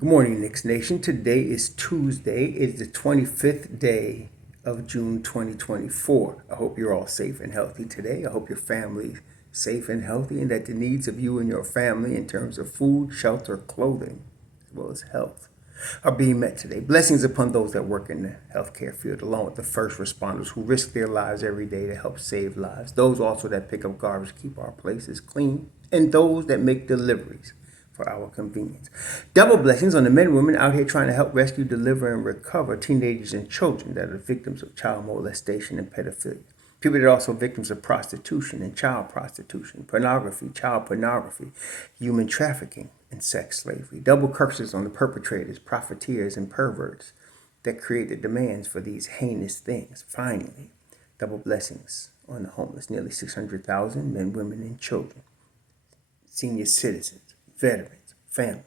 Good morning, Knicks Nation. Today is Tuesday. It's the 25th day of June 2024. I hope you're all safe and healthy today. I hope your family is safe and healthy and that the needs of you and your family in terms of food, shelter, clothing, as well as health are being met today. Blessings upon those that work in the healthcare field, along with the first responders who risk their lives every day to help save lives. Those also that pick up garbage, keep our places clean, and those that make deliveries for our convenience. Double blessings on the men and women out here trying to help rescue, deliver, and recover teenagers and children that are victims of child molestation and pedophilia. People that are also victims of prostitution and child prostitution, pornography, child pornography, human trafficking, and sex slavery. Double curses on the perpetrators, profiteers, and perverts that create the demands for these heinous things. Finally, double blessings on the homeless, nearly 600,000 men, women, and children, senior citizens, veterans, families,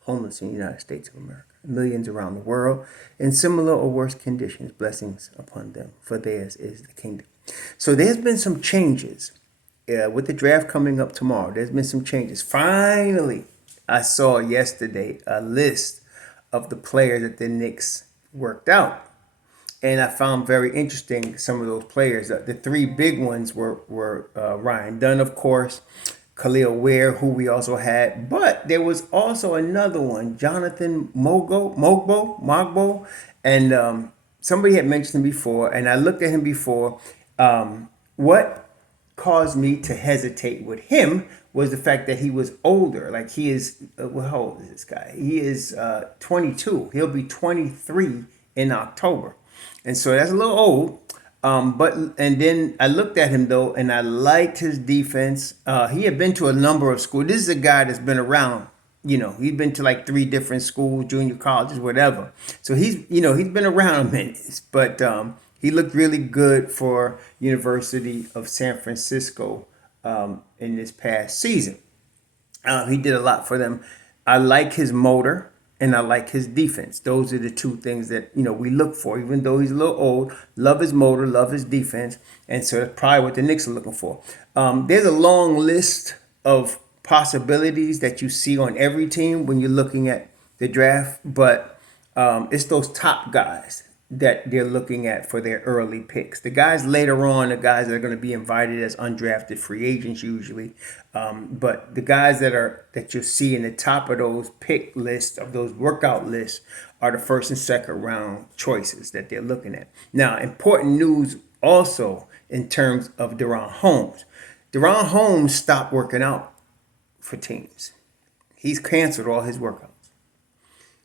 homeless in the United States of America, millions around the world in similar or worse conditions. Blessings upon them, for theirs is the kingdom. So there's been some changes with the draft coming up tomorrow. There's been some changes. Finally, I saw yesterday a list of the players that the Knicks worked out. And I found very interesting some of those players. The three big ones were Ryan Dunn, of course, Kelel Ware, who we also had, but there was also another one, Jonathan Mogbo, and somebody had mentioned him before, and I looked at him before. What caused me to hesitate with him was the fact that he was older. Like he is, well, how old is this guy? He is 22. He'll be 23 in October, and so that's a little old. And then I looked at him though, and I liked his defense. He had been to a number of schools. This is a guy that's been around. He's been to like 3 different schools, junior colleges, whatever. So he's been around a minute. But he looked really good for University of San Francisco in this past season. He did a lot for them. I like his motor. And I like his defense. Those are the two things that, we look for. Even though he's a little old, love his motor, love his defense. And so that's probably what the Knicks are looking for. There's a long list of possibilities that you see on every team when you're looking at the draft. But it's those top guys that they're looking at for their early picks. The guys later on, the guys that are going to be invited as undrafted free agents usually. But the guys that you'll see in the top of those pick lists, of those workout lists, are the first and second round choices that they're looking at. Now, important news also in terms of DaRON Holmes. DaRON Holmes stopped working out for teams. He's canceled all his workouts.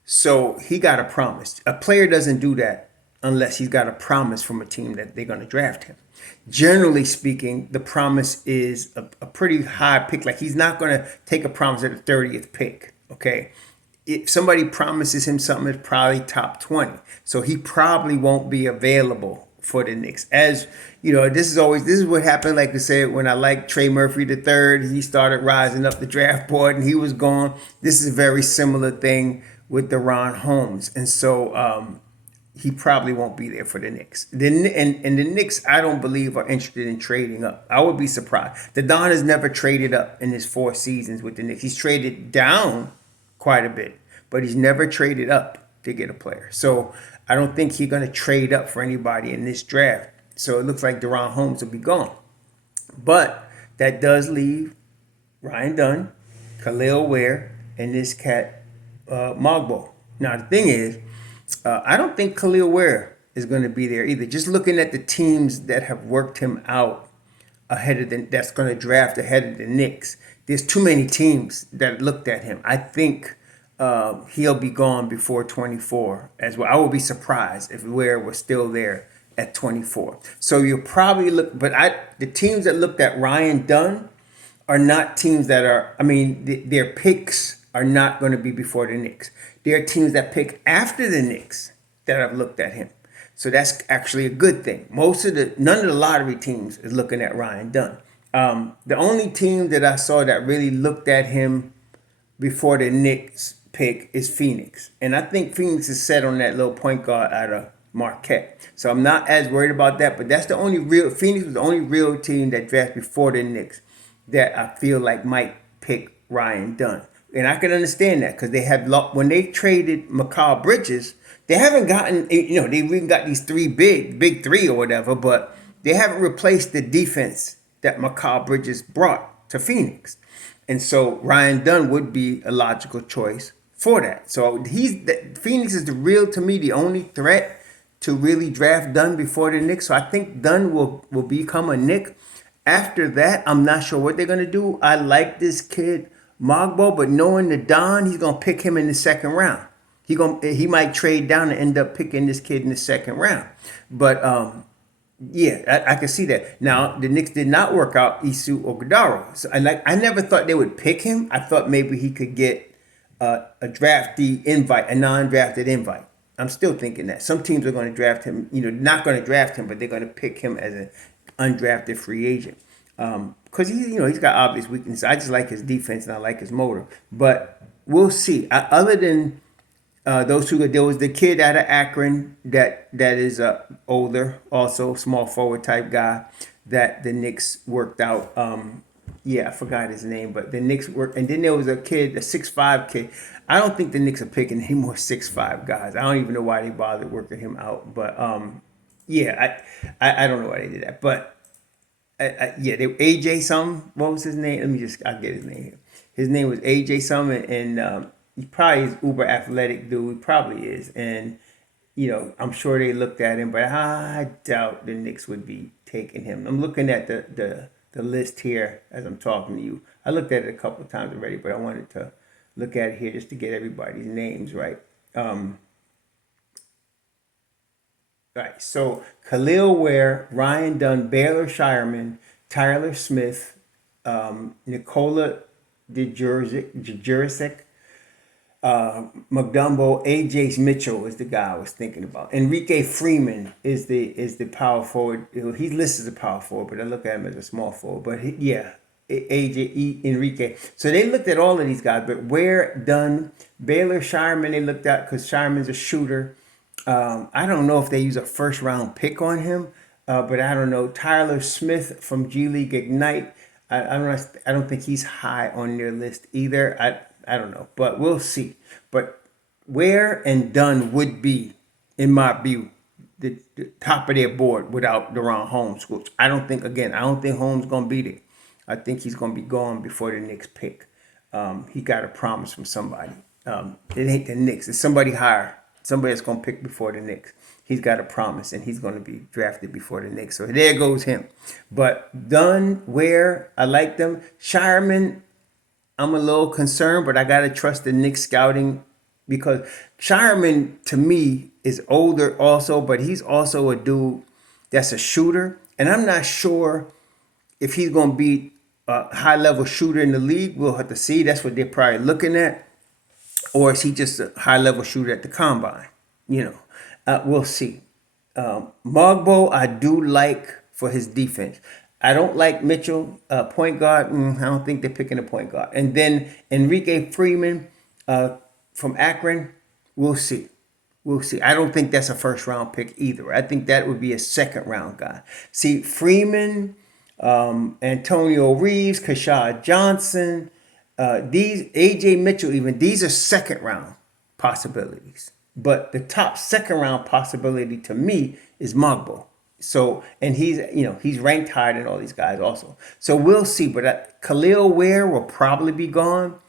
So he got a promise. A player doesn't do that unless he's got a promise from a team that they're going to draft him. Generally speaking, the promise is a pretty high pick. Like he's not going to take a promise at the 30th pick. Okay. If somebody promises him something, it's probably top 20. So he probably won't be available for the Knicks. As you know, this is what happened. Like I said, when I liked Trey Murphy III, he started rising up the draft board and he was gone. This is a very similar thing with DaRON Holmes. And so, he probably won't be there for the Knicks. And the Knicks, I don't believe, are interested in trading up. I would be surprised. The Don has never traded up in his 4 seasons with the Knicks. He's traded down quite a bit, but he's never traded up to get a player. So I don't think he's going to trade up for anybody in this draft. So it looks like DaRON Holmes will be gone. But that does leave Ryan Dunn, Kelel Ware, and this cat, Mogbo. Now, the thing is, I don't think Kelel Ware is going to be there either. Just looking at the teams that have worked him out that's going to draft ahead of the Knicks, there's too many teams that looked at him. I think he'll be gone before 24 as well. I would be surprised if Ware was still there at 24. So you'll probably look, but the teams that looked at Ryan Dunn are not teams that are, their picks are not going to be before the Knicks. There are teams that pick after the Knicks that have looked at him. So that's actually a good thing. None of the lottery teams is looking at Ryan Dunn. The only team that I saw that really looked at him before the Knicks pick is Phoenix. And I think Phoenix is set on that little point guard out of Marquette. So I'm not as worried about that, but Phoenix was the only real team that drafted before the Knicks that I feel like might pick Ryan Dunn. And I can understand that because when they traded Mikal Bridges, they haven't gotten, they've even got these big three or whatever, but they haven't replaced the defense that Mikal Bridges brought to Phoenix. And so Ryan Dunn would be a logical choice for that. So Phoenix is to me, the only threat to really draft Dunn before the Knicks. So I think Dunn will become a Knick. After that, I'm not sure what they're going to do. I like this kid, Mogbo, but knowing the Don, he's going to pick him in the second round. He might trade down and end up picking this kid in the second round. But yeah, I can see that. Now, the Knicks did not work out Isu Ogudaro. So I never thought they would pick him. I thought maybe he could get a draftee invite, a non-drafted invite. I'm still thinking that. Some teams are going to draft him, not going to draft him, but they're going to pick him as an undrafted free agent. Because he's got obvious weaknesses. I just like his defense and I like his motor. But we'll see. Other than those two, there was the kid out of Akron that is older, also small forward type guy that the Knicks worked out. I forgot his name, but the Knicks worked. And then there was a kid, a 6'5" kid. I don't think the Knicks are picking any more 6'5" guys. I don't even know why they bothered working him out. But I don't know why they did that. But AJ something. What was his name? I'll get his name here. His name was AJ something, and he probably is uber athletic dude. He probably is. And, I'm sure they looked at him, but I doubt the Knicks would be taking him. I'm looking at the list here as I'm talking to you. I looked at it a couple of times already, but I wanted to look at it here just to get everybody's names right. Right, so Kelel Ware, Ryan Dunn, Baylor Scheierman, Tyler Smith, Nikola Djuricek, McDumbo, A.J. Mitchell is the guy I was thinking about. Enrique Freeman is the power forward. He's listed as a power forward, but I look at him as a small forward. But Enrique. So they looked at all of these guys, but Ware, Dunn, Baylor Scheierman, they looked at because Scheierman's a shooter. I don't know if they use a first round pick on him, but I don't know. Tyler Smith from G League Ignite. I don't think he's high on their list either. I don't know, but we'll see. But Ware and Dunn would be, in my view, the top of their board without DaRON Holmes, which I don't think Holmes gonna be there. I think he's gonna be gone before the Knicks pick. He got a promise from somebody. It ain't the Knicks. It's somebody higher. Somebody that's going to pick before the Knicks. He's got a promise, and he's going to be drafted before the Knicks. So there goes him. But Dunn, Ware, I like them. Scheierman, I'm a little concerned, but I got to trust the Knicks scouting because Scheierman, to me, is older also, but he's also a dude that's a shooter. And I'm not sure if he's going to be a high-level shooter in the league. We'll have to see. That's what they're probably looking at. Or is he just a high-level shooter at the combine? We'll see. Mogbo, I do like for his defense. I don't like Mitchell, point guard. I don't think they're picking a point guard. And then Enrique Freeman from Akron, we'll see. We'll see. I don't think that's a first-round pick either. I think that would be a second-round guy. See, Freeman, Antonio Reeves, Kashad Johnson, these AJ Mitchell, even these are second round possibilities. But the top second round possibility to me is Mogbo. So, and he's ranked higher than all these guys also. So we'll see. But Kelel Ware will probably be gone.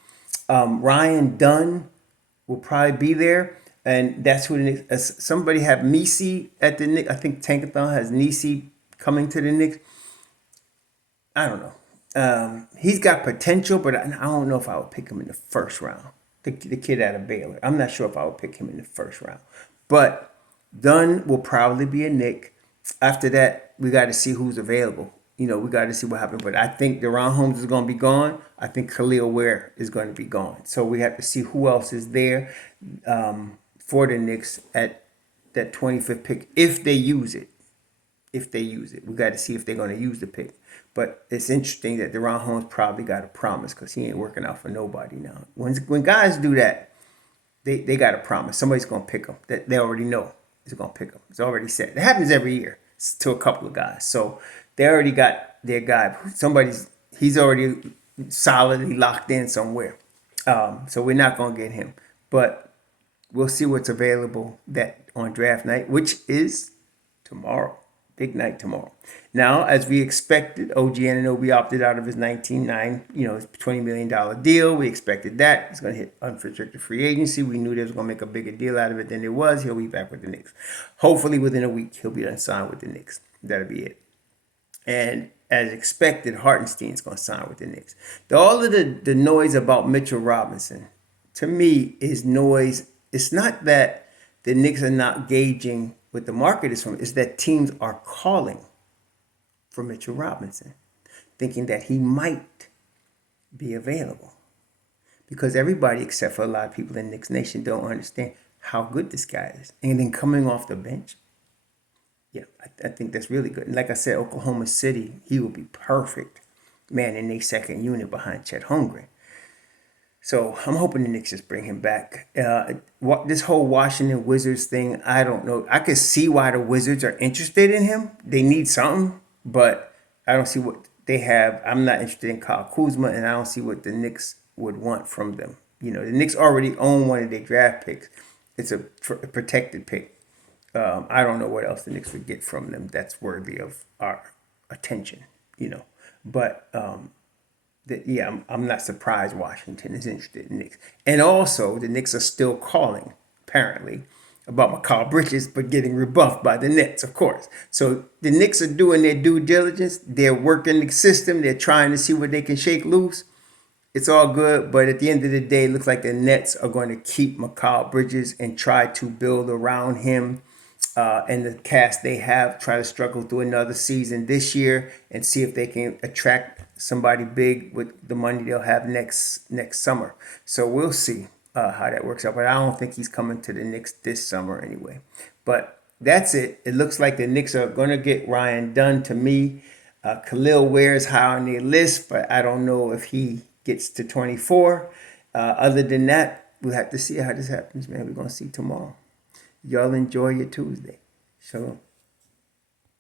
Ryan Dunn will probably be there. And that's who somebody have Nisi at the Knicks. I think Tankathon has Nisi coming to the Knicks. I don't know. He's got potential, but I don't know if I would pick him in the first round. The kid out of Baylor. I'm not sure if I would pick him in the first round. But Dunn will probably be a Knick. After that, we got to see who's available. We got to see what happens. But I think DaRON Holmes is going to be gone. I think Kelel Ware is going to be gone. So we have to see who else is there for the Knicks at that 25th pick if they use it. We got to see if they're going to use the pick. But it's interesting that DaRON Holmes probably got a promise because he ain't working out for nobody now. When guys do that, they got a promise. Somebody's going to pick them. That they already know is going to pick them. It's already set. It happens every year to a couple of guys. So they already got their guy. He's already solidly locked in somewhere. So we're not going to get him. But we'll see what's available that on draft night, which is tomorrow. Big night tomorrow. Now, as we expected, OG Anunoby opted out of his 19-9, his $20 million deal. We expected that. He's going to hit unrestricted free agency. We knew they was going to make a bigger deal out of it than it was. He'll be back with the Knicks. Hopefully, within a week, he'll be done signed with the Knicks. That'll be it. And as expected, Hartenstein's going to sign with the Knicks. All of the noise about Mitchell Robinson, to me, is noise. It's not that the Knicks are not gauging what the market is from. It's that teams are calling for Mitchell Robinson, thinking that he might be available. Because everybody, except for a lot of people in Knicks Nation, don't understand how good this guy is. And then coming off the bench, yeah, I think that's really good. And like I said, Oklahoma City, he will be perfect, man, in their second unit behind Chet Holmgren. So I'm hoping the Knicks just bring him back. This whole Washington Wizards thing, I don't know. I could see why the Wizards are interested in him. They need something, but I don't see what they have. I'm not interested in Kyle Kuzma, and I don't see what the Knicks would want from them. The Knicks already own one of their draft picks. It's a protected pick. I don't know what else the Knicks would get from them that's worthy of our attention, But I'm not surprised Washington is interested in Knicks. And also, the Knicks are still calling, apparently, about Mikal Bridges, but getting rebuffed by the Nets, of course. So the Knicks are doing their due diligence. They're working the system. They're trying to see what they can shake loose. It's all good, but at the end of the day, it looks like the Nets are going to keep Mikal Bridges and try to build around him. And the cast they have, try to struggle through another season this year and see if they can attract somebody big with the money they'll have next summer. So we'll see how that works out. But I don't think he's coming to the Knicks this summer anyway. But that's it. It looks like the Knicks are going to get Ryan Dunn. To me, Kelel Ware is high on their list, but I don't know if he gets to 24. Other than that, we'll have to see how this happens, man. We're going to see tomorrow. Y'all enjoy your Tuesday. Shalom.